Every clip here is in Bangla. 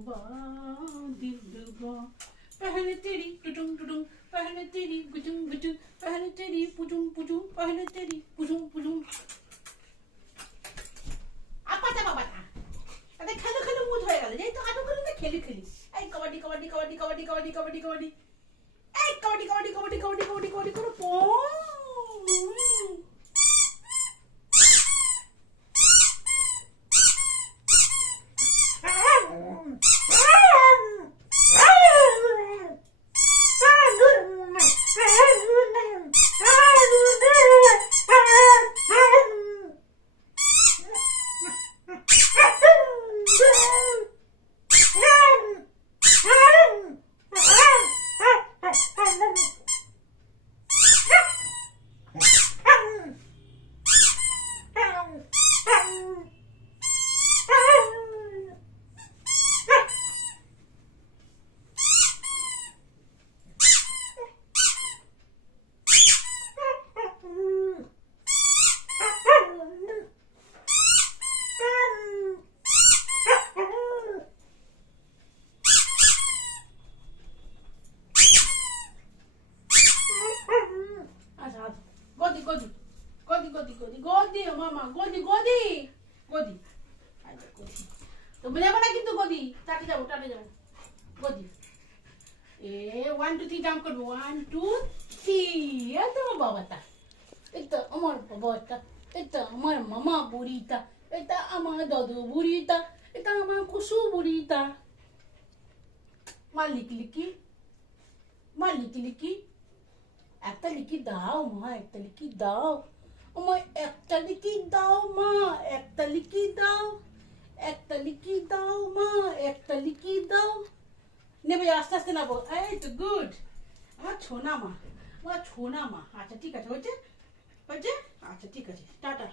दिलरुबा दिलरुबा पहले तेरी टुटुम टुटुम पहले तेरी गुजुम गुजुम पहले तेरी पुजुम पुजुम पहले तेरी पुजुम पुजुम আপাতা বাবাটা আরে খেলো খেলো মুড হয়ে গেল যেই তো আটো করে না খেলি খেলি এই কবাডি কবাডি কবাডি কবাডি কবাডি কবাডি কবাডি এই কবাডি কবাডি কবাডি কবাডি কবাডি কবাডি করে পো Godi, Godi, Godi, Godi, Godi, Godi, mama, Godi, Godi, Godi. আচ্ছা Godi. তো বলে যাবো না কিন্তু Godi, টাটে যাবো, Godi. 1 2 3 জাম্প করবো 1 2 3 এত বাবাটা এটা আমার বাবাটা এটা আমার মামা বুড়িটা এটা আমার দাদু বুড়িটা এটা আমার কুসু বুড়িটা মালিক লিকি একটা লিখি দাও মা একটা লিখি দাও মা একটা লিখি দাও মা একটা লিখি দাও একটা লিখি দাও মা একটা লিখি দাও নেবে আস্তে আস্তে নাবো এই তো গুড আমার ছোনা মা আচ্ছা ঠিক আছে হয়েছে আচ্ছা ঠিক আছে টাটা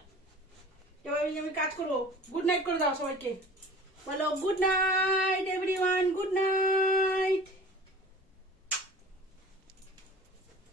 এবার আমি কাজ করবো গুড নাইট করে দাও সবাইকে বলো good night everyone good night